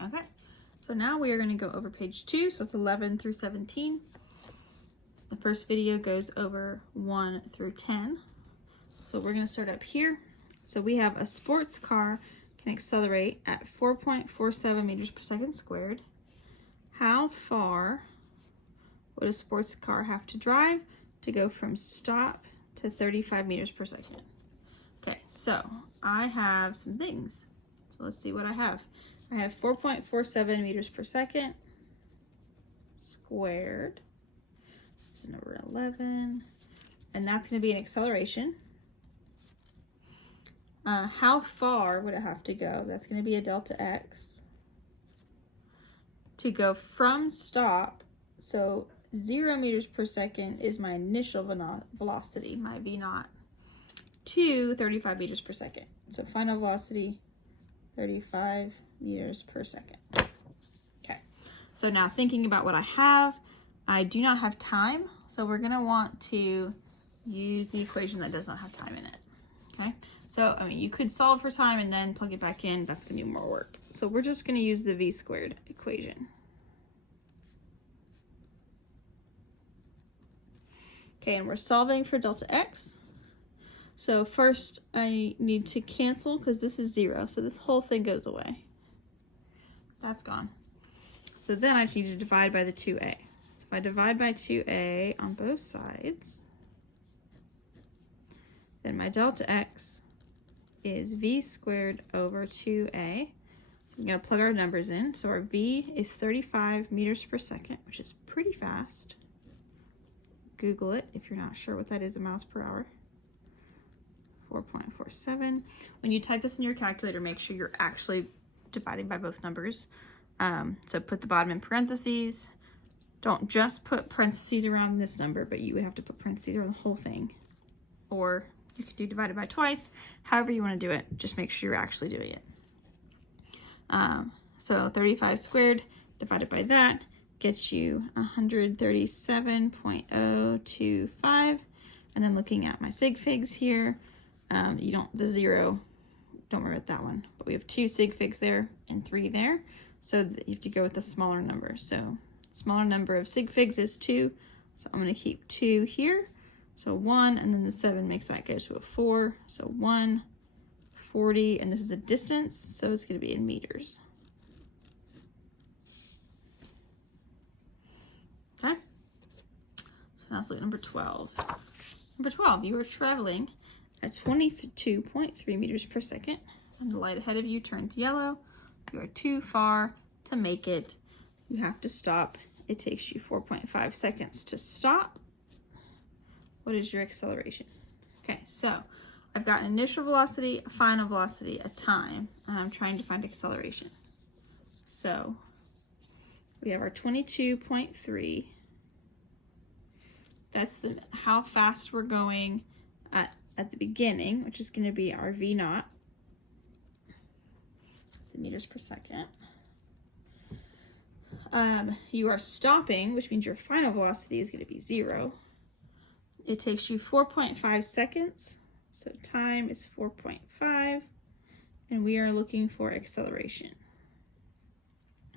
Okay, so now we are going to go over page 2, so it's 11 through 17. The first video goes over 1 through 10. So we're going to start up here. So we have a sports car can accelerate at 4.47 meters per second squared. How far would a sports car have to drive to go from stop to 35 meters per second? Okay, so I have some things. So let's see what I have. I have 4.47 meters per second squared. This is number 11. And that's going to be an acceleration. How far would it have to go? That's going to be a delta x. To go from stop, so 0 meters per second is my initial velocity, my v naught, to 35 meters per second. So final velocity, 35 meters per second. Okay, so now thinking about what I have, I do not have time, so we're going to want to use the equation that does not have time in it. Okay, so I mean, you could solve for time and then plug it back in. That's going to be more work. So we're just going to use the v squared equation. Okay, and we're solving for delta x. So first I need to cancel because this is 0, so this whole thing goes away. That's gone. So then I need to divide by the 2a. So if I divide by 2a on both sides, then my delta x is v squared over 2a. So I'm going to plug our numbers in. So our v is 35 meters per second, which is pretty fast. Google it if you're not sure what that is in miles per hour. 4.47. When you type this in your calculator, make sure you're actually dividing by both numbers. So put the bottom in parentheses. Don't just put parentheses around this number, but you would have to put parentheses around the whole thing. Or you could do divided by twice. However you want to do it, just make sure you're actually doing it. So 35 squared divided by that gets you 137.025. And then looking at my sig figs here, the 0, don't remember that one, but we have 2 sig figs there and 3 there. So you have to go with the smaller number. So smaller number of sig figs is 2. So I'm going to keep 2 here. So 1, and then the 7 makes that go to a 4. So 140, and this is a distance, so it's going to be in meters. Okay. So now let's look at number 12. Number 12, you are traveling at 22.3 meters per second, and the light ahead of you turns yellow. You are too far to make it. You have to stop. It takes you 4.5 seconds to stop. What is your acceleration? Okay, so I've got an initial velocity, a final velocity, a time, and I'm trying to find acceleration. So we have our 22.3. That's how fast we're going at the beginning, which is going to be our v naught. It's in meters per second. You are stopping, which means your final velocity is going to be 0. It takes you 4.5 seconds, so time is 4.5, and we are looking for acceleration.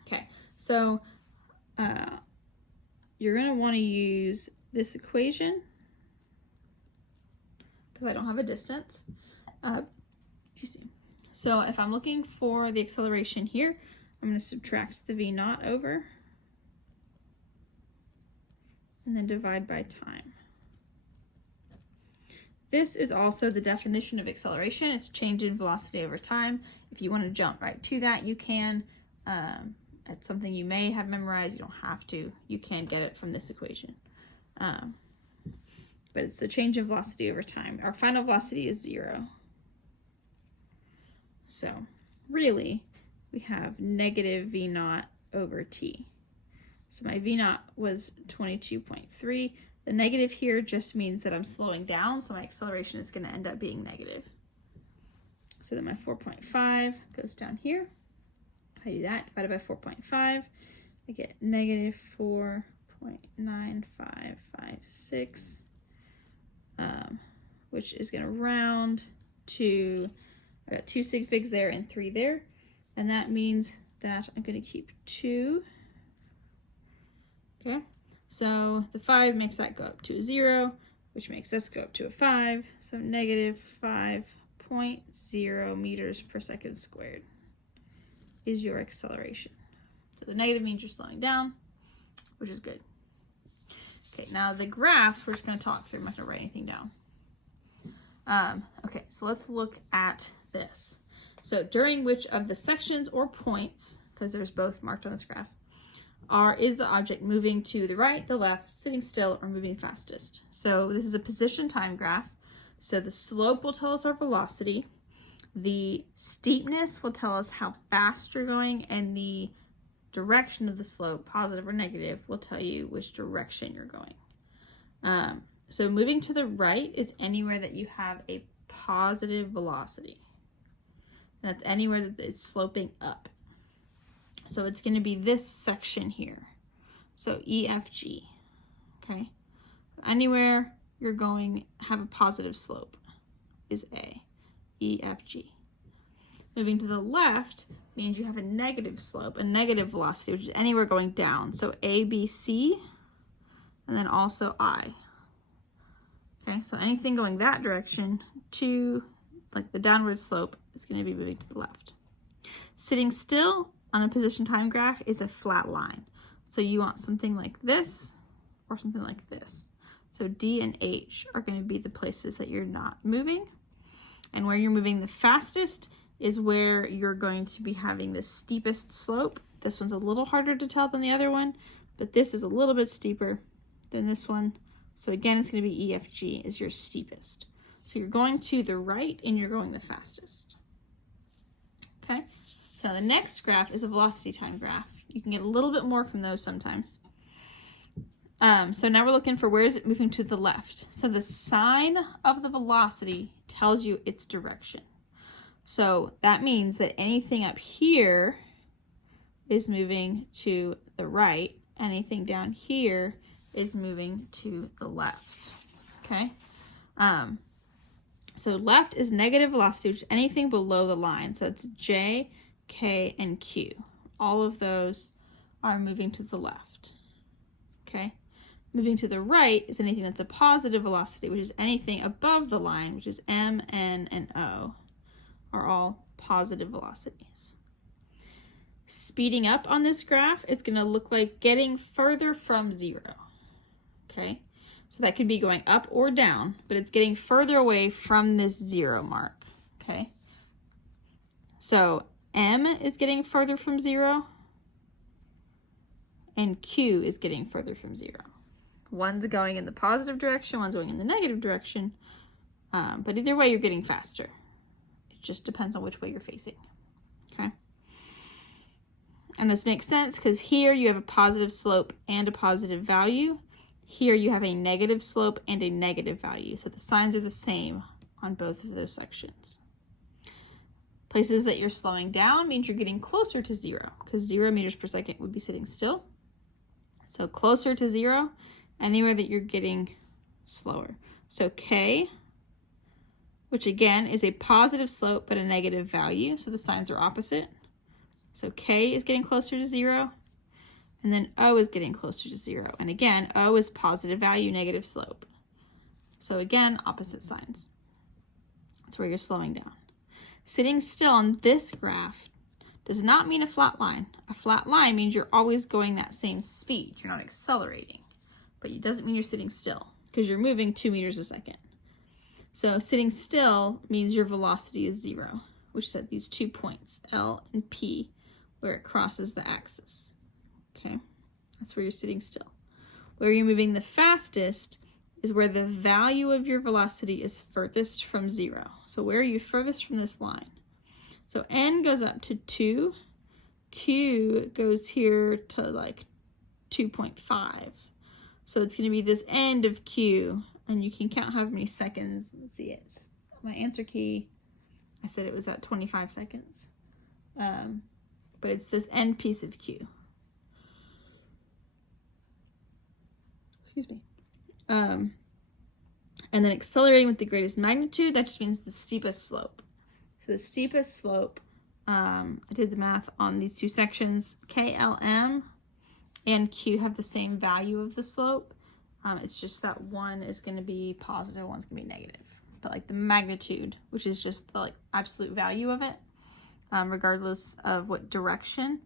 Okay, so you're going to want to use this equation, because I don't have a distance. So if I'm looking for the acceleration here, I'm going to subtract the v naught over, and then divide by time. This is also the definition of acceleration. It's change in velocity over time. If you want to jump right to that, you can. It's something you may have memorized. You don't have to. You can get it from this equation. But it's the change in velocity over time. Our final velocity is 0. So really, we have negative v naught over t. So my v naught was 22.3. The negative here just means that I'm slowing down, so my acceleration is going to end up being negative. So then my 4.5 goes down here. If I do that, divided by 4.5, I get negative 4.9556, which is going to round to, I got 2 sig figs there and 3 there, and that means that I'm going to keep 2. Okay, so the 5 makes that go up to a 0, which makes this go up to a 5. So negative 5.0 meters per second squared is your acceleration. So the negative means you're slowing down, which is good. Okay, now the graphs we're just going to talk through. I'm not going to write anything down. Okay, so let's look at this. So during which of the sections or points, because there's both marked on this graph, is the object moving to the right, the left, sitting still, or moving fastest? So this is a position time graph. So the slope will tell us our velocity. The steepness will tell us how fast you're going, and the direction of the slope, positive or negative, will tell you which direction you're going. So moving to the right is anywhere that you have a positive velocity. That's anywhere that it's sloping up. So it's going to be this section here. So EFG, okay? Anywhere you're going have a positive slope is A, EFG. Moving to the left means you have a negative slope, a negative velocity, which is anywhere going down. So A, B, C, and then also I. Okay, so anything going that direction to like the downward slope is going to be moving to the left. Sitting still on a position time graph is a flat line. So you want something like this or something like this. So D and H are going to be the places that you're not moving. And where you're moving the fastest is where you're going to be having the steepest slope. This one's a little harder to tell than the other one, but this is a little bit steeper than this one. So again, it's going to be EFG is your steepest. So you're going to the right and you're going the fastest. Okay, so the next graph is a velocity time graph. You can get a little bit more from those sometimes. So now we're looking for where is it moving to the left. So the sign of the velocity tells you its direction. So that means that anything up here is moving to the right. Anything down here is moving to the left. Okay. So left is negative velocity, which is anything below the line. So it's J, K, and Q. All of those are moving to the left. Okay. Moving to the right is anything that's a positive velocity, which is anything above the line, which is M, N, and O, are all positive velocities. Speeding up on this graph is going to look like getting further from 0. Okay, so that could be going up or down, but it's getting further away from this 0 mark. Okay, so M is getting further from 0, and Q is getting further from 0. One's going in the positive direction, one's going in the negative direction, but either way you're getting faster. It just depends on which way you're facing. Okay, and this makes sense because here you have a positive slope and a positive value. Here you have a negative slope and a negative value. So the signs are the same on both of those sections. Places that you're slowing down means you're getting closer to 0 because 0 meters per second would be sitting still. So closer to 0, anywhere that you're getting slower. So K, which again is a positive slope but a negative value. So the signs are opposite. So K is getting closer to 0. And then O is getting closer to 0. And again, O is positive value, negative slope. So again, opposite signs. That's where you're slowing down. Sitting still on this graph does not mean a flat line. A flat line means you're always going that same speed. You're not accelerating. But it doesn't mean you're sitting still because you're moving 2 meters a second. So sitting still means your velocity is 0, which is at these 2 points, L and P, where it crosses the axis. Okay, that's where you're sitting still. Where you're moving the fastest is where the value of your velocity is furthest from 0. So where are you furthest from this line? So N goes up to 2, Q goes here to like 2.5. So it's going to be this end of Q, and you can count how many seconds. Let's see, it's my answer key. I said it was at 25 seconds. But it's this end piece of Q. Excuse me. And then accelerating with the greatest magnitude, that just means the steepest slope. So the steepest slope I did the math on these two sections. KLM and Q have the same value of the slope. It's just that one is going to be positive, one's going to be negative. But like the magnitude, which is just the like absolute value of it, regardless of what direction,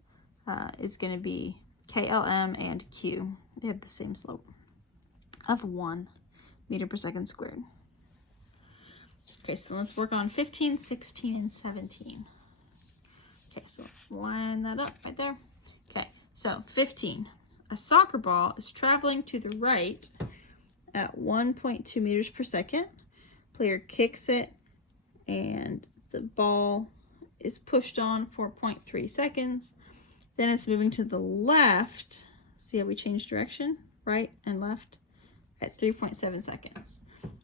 is going to be KLM and Q. They have the same slope of 1 meter per second squared. Okay, so let's work on 15, 16, and 17. Okay, so let's line that up right there. Okay, so 15. A soccer ball is traveling to the right at 1.2 meters per second. Player kicks it, and the ball is pushed on for 0.3 seconds. Then it's moving to the left. See how we change direction? Right and left at 3.7 seconds.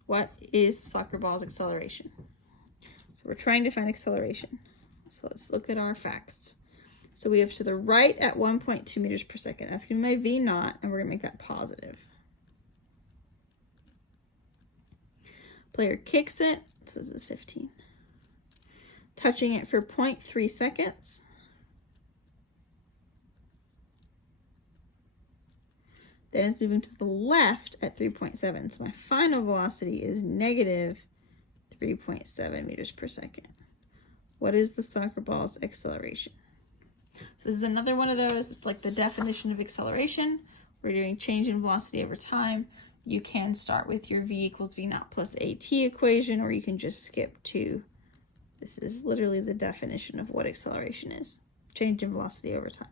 What is the soccer ball's acceleration? So we're trying to find acceleration. So let's look at our facts. So we have to the right at 1.2 meters per second. That's going to be my V naught, and we're going to make that positive. Player kicks it. So this is 15. Touching it for 0.3 seconds. Then it's moving to the left at 3.7. So my final velocity is negative 3.7 meters per second. What is the soccer ball's acceleration? So this is another one of those, it's like the definition of acceleration. We're doing change in velocity over time. You can start with your V equals V naught plus AT equation, or you can just skip to, this is literally the definition of what acceleration is. Change in velocity over time.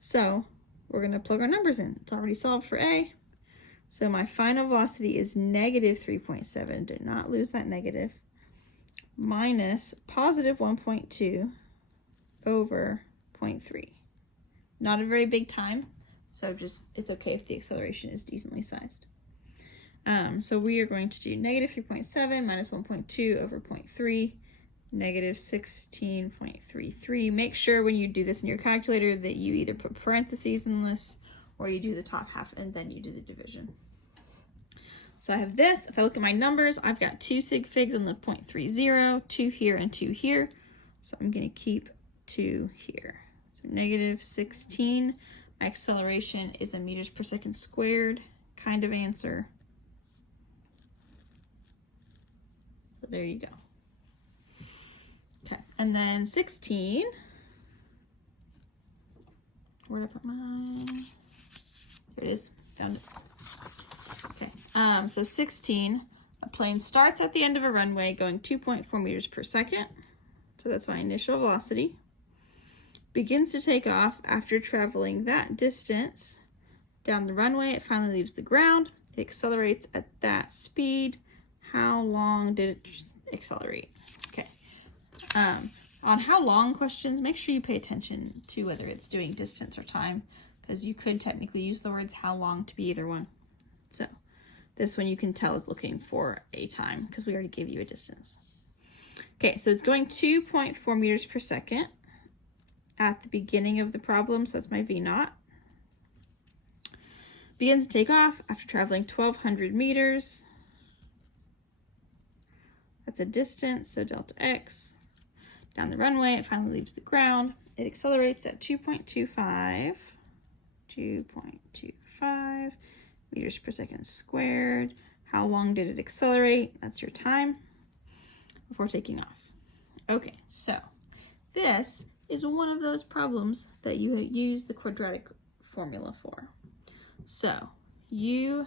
So we're going to plug our numbers in. It's already solved for A. So my final velocity is negative 3.7. Do not lose that negative. Minus positive 1.2 over 0.3. Not a very big time, so just it's okay if the acceleration is decently sized. So we are going to do negative 3.7 minus 1.2 over 0.3, negative 16.33. Make sure when you do this in your calculator that you either put parentheses in this or you do the top half and then you do the division. So I have this. If I look at my numbers, I've got 2 sig figs on the 0.30, 2 here and 2 here. So I'm going to keep 2 here. So negative 16. My acceleration is a meters per second squared kind of answer. So there you go. Okay, and then 16. Where did I put my? There it is. Found it. Okay. So 16, a plane starts at the end of a runway going 2.4 meters per second. So that's my initial velocity. Begins to take off after traveling that distance down the runway. It finally leaves the ground. It accelerates at that speed. How long did it accelerate? Okay. On how long questions, make sure you pay attention to whether it's doing distance or time, because you could technically use the words how long to be either one. So this one you can tell it's looking for a time because we already gave you a distance. Okay, so it's going 2.4 meters per second at the beginning of the problem, so that's my V naught. Begins to take off after traveling 1,200 meters. That's a distance, so delta x. Down the runway, it finally leaves the ground. It accelerates at 2.25 meters per second squared. How long did it accelerate? That's your time before taking off. Okay, so this is one of those problems that you use the quadratic formula for. So you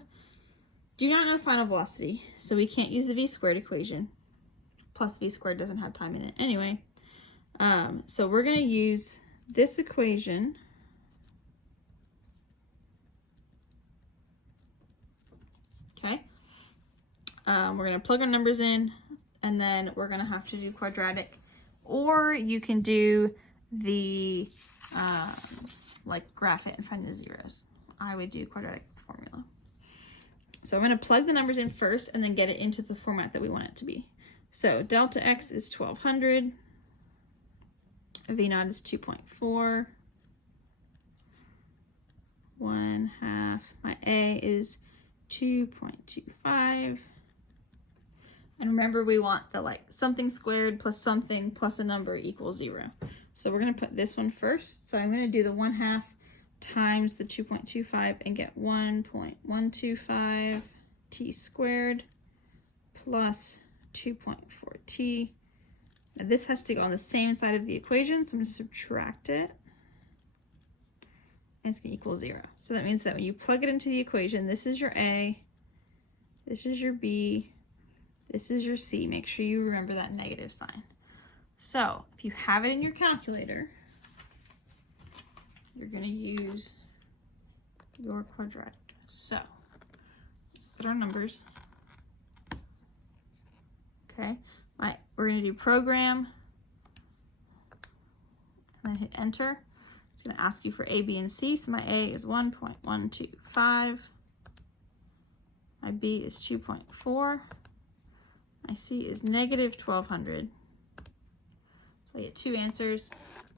do not know final velocity, so we can't use the v squared equation. Plus v squared doesn't have time in it anyway. So we're going to use this equation. Okay. We're going to plug our numbers in, and then we're going to have to do quadratic. Or you can do the, like, graph it and find the zeros. I would do quadratic formula. So I'm going to plug the numbers in first and then get it into the format that we want it to be. So delta x is 1,200. V naught is 2.4. 1/2. My A is 2.25. And remember, we want the like something squared plus something plus a number equals 0. So we're going to put this one first. So I'm going to do the 1/2 times the 2.25 and get 1.125 t squared plus 2.4t. Now this has to go on the same side of the equation, so I'm going to subtract it. And it's going to equal 0. So that means that when you plug it into the equation, this is your A, this is your B, this is your C. Make sure you remember that negative sign. So if you have it in your calculator, you're going to use your quadratic. So let's put our numbers. Okay, we're going to do program and then hit enter. It's going to ask you for A, B, and C. So my A is 1.125. My B is 2.4. My C is negative 1200. So I get 2 answers.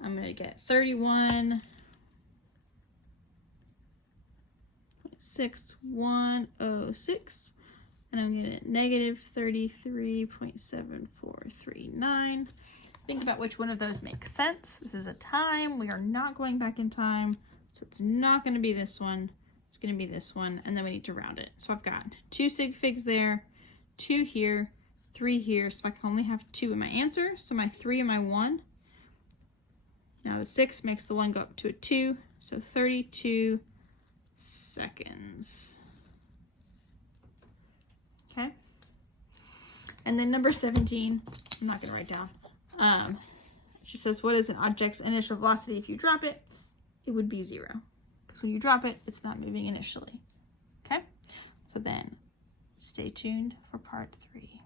I'm going to get 31.6106, and I'm going to get negative 33.7439. Think about which one of those makes sense. This is a time. We are not going back in time, so it's not going to be this one. It's going to be this one, and then we need to round it. So I've got 2 sig figs there, 2 here, 3 here, so I can only have 2 in my answer. So my 3 and my 1. Now the 6 makes the 1 go up to a 2, so 32 seconds. Okay. And then number 17, I'm not going to write down. She says, what is an object's initial velocity if you drop it? It would be 0. Because when you drop it, it's not moving initially. Okay? So then, stay tuned for part 3.